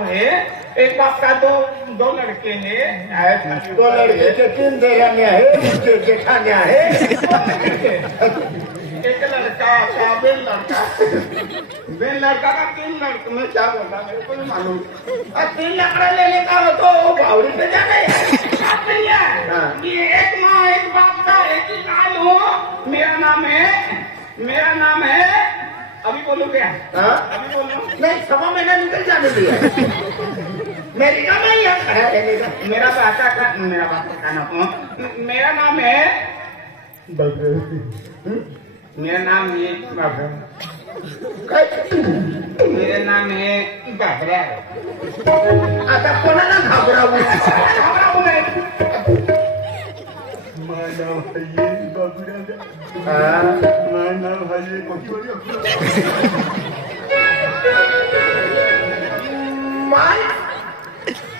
बाप है, एक बाप का दो लड़के हैं, 2 लड़के के 3 देराने आहे, जेठाने आहे. एक लड़का का बेन लड़का का 3 लड़के. मैं क्या बोल रहा मेरे को नहीं मालूम. 3 लकड़ा लेने का हो तो बावड़ी पे जाना है. आप नहीं है. ये एक माँ एक बाप का एक ही काल हो. मेरा नाम है अभी बोलो क्या? अभी बोलो. नहीं, 1.25 महीना निकल जाने दिया. मेरी का मैं यहाँ खड़ा रहने का. मेरा बाप का नाम मेरा नाम है मेरा नाम है मेरा नाम है बाबरा. आता कोणाला घाबरावं?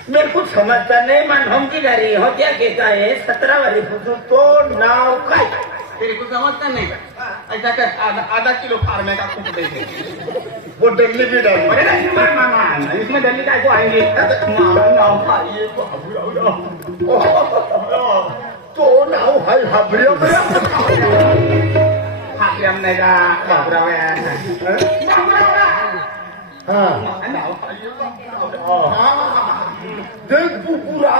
मेरे को समजता नहीं. मन हम की गाड़ी हो क्या कहता है 17 वाली पूछो तो नाव काय. तेरे को समझता नहीं का? ऐसा कर आधा किलो फार्मे का खूब दे दे. वो डल्ली भी डाली. अरे नहीं मामा इसमें दिल्ली का को आएंगे. मामा नाव खाइए तो नाव हाय हाबरिया हमने का बाबरा नाव देख बुरा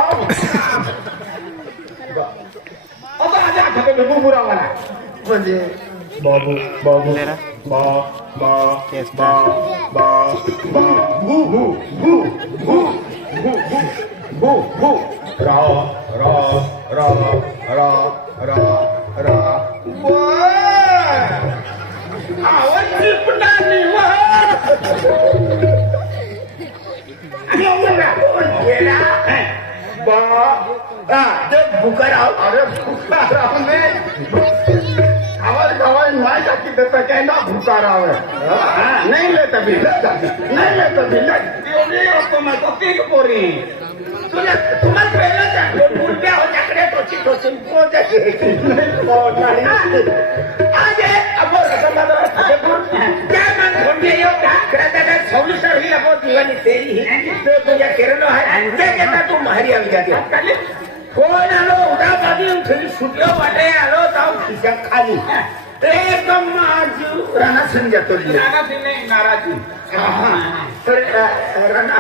आता आजा खपे बुरा वाला म्हणजे बाबू बुकाराव. अरे बुकाराव आवाज गवाज नहीं जाती देता कहना भूकाराव है. नहीं लेता भी तो मैं तो पीक पोरी तुम्हाला पहिलं मुर्ग्या होत्याकडे टोचून क्या मन घोंडे येऊ का सवली सरही लगो दिवानी तेरी तो तुझ्या केरलो आहे ते घेता तू मारी आवी जाते. फोन आलो उद्या बाजू थोडी सुटलो वाटे आलो जाऊ खिशा खाली एकदम माझू राणा संजातो नाराजी राणा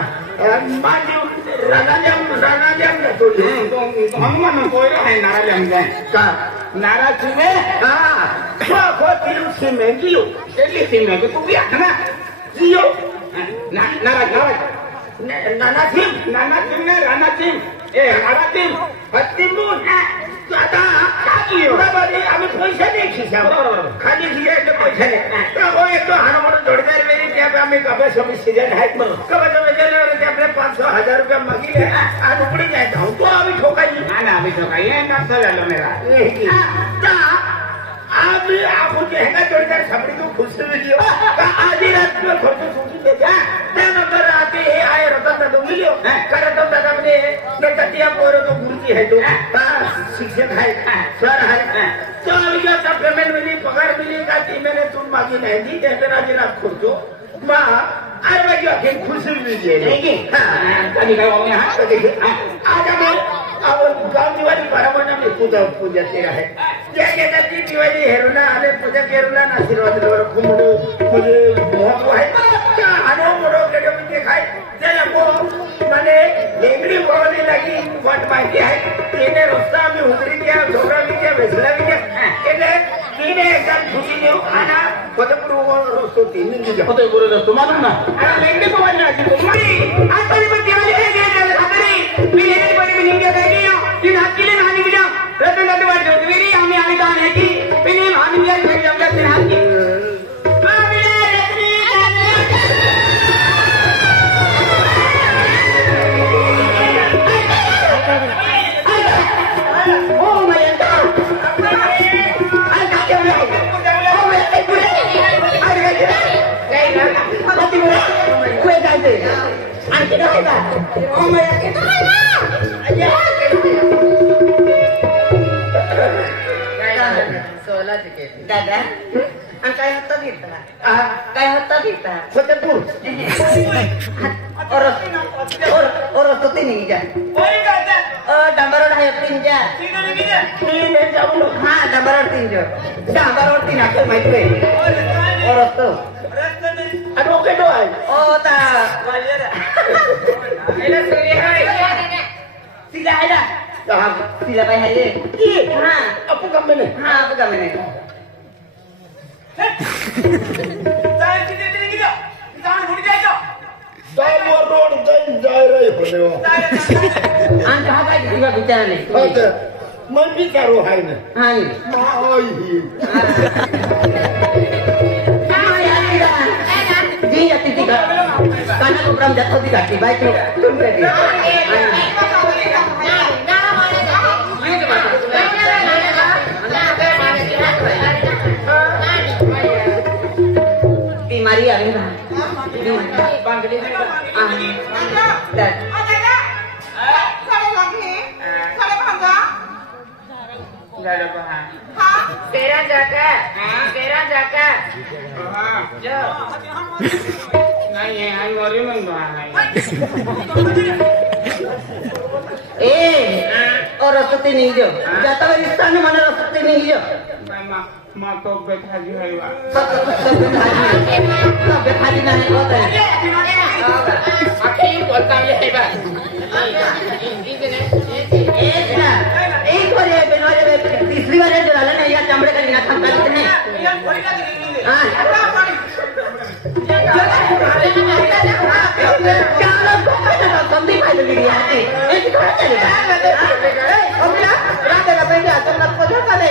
जातो हनुमान कोई है नाराज का नाराज में जियो કેટલી સીમ है तू भी आना जियो नाराज नाना सिंह ने राणा सिंह ए नारा सिंह हत्तीमून आता आम्ही पैसे नाही खिशावर खाली खिशायचे पैसे नाही तो हा म्हणून जोडदार वेळी त्या आम्ही कबा सीजन आहेत कबा गेल्यावर ते आपले 500,000 रुपये मागितले आज उपडी जायचा तो आम्ही ठोकायची आम्ही ठोकाई नाश्ता झालो मेरा आम्ही आपण जे है जोडदार सापडी तू खुश व्हिडिओ आधी रात में खर्च सुटी देता त्यानंतर रात्री हे आहे रतन डोंगिलियो करत दादा म्हणजे नटतिया पोर तो गुरुजी है तो शिक्षक है सर है तो अभी का पेमेंट मिली पगार मिली का 3 महीने तुम मागी नहीं दी जैसे राजी रात खुर्चो मां अरे भाई ये खुश व्हिडिओ नहीं हां कभी का हो यहां तो देखिए आज हम गाव दिवाळी बरोबर में पूजा तेरा है क्या कहता ती दिवाळी हेरुना आले पूजा केरुला आशीर्वाद देवर खुमडू मुझे मोह है आनो मोरो के जो के खाए त्याला को माने लेंगडी बोलने लगी फट माहिती आहे तिने रस्ता मी उतरी गया झोरा गया वेसला गया એટલે तिने एकदम छुटी देऊ खाना पदपुर रस्तो तीन निघा होते गुरु तुम्हाला ना लेंगडी बोलने लगी तुम्ही आता मी दिवाळी हे गेले खातरी मी लेंगडी बरी मी निघा गई दिन हात केले आणि बिजा रतन रतन वाट जोतवेरी आम्ही काम आहे की पिने आणि बिजा घरी जाऊया दिन हात की दादा काय होता देता काय होता देता फतेपूर और तो तीन इंच कोई कहता डांबर रोड आहे 3 4 सीधे नहीं कीजिए तीन इंच जाऊ नको हा डांबर रोड 3 डांबर रोड 3 अक्षर माहिती आहे और रस्तो रास्ता नहीं आणि ओके तो आहे ओ ता वालियर एला सोरी आहे सिला आहे ना हा सिला पाय आहे की हा अपू कंपनी हा बघा म्हणे तार सीधे नहीं कीजिए जान भूल जाएगा दामोर रोड जाईन जाय रे होले हो आणि हा काय दिवा विचारले होते मन भी करू हाय ना हा माय ही जी जाती थी काना को ब्रह्म जात होती घाटी बाइक में तुम रहती बीमारी आ गई बांगड़ी है जालो बहार तेरा जाकर हाँ जो नहीं है आई मोरी में बहार ए और रसते नहीं जो जाता है स्थान माने रसते नहीं जो माँ तो बैठा जी है वाह सब खाली नहीं होता है आखिर बोलता है बा एक बार ये बनवाले में तीसरी बार जो डाला ना यार चमड़े का लिना था कल नहीं हां क्या लोग बंदी भाई लगी आती एक थोड़ा चलेगा अब ना रात का बैठा तुम लोग को धक्का दे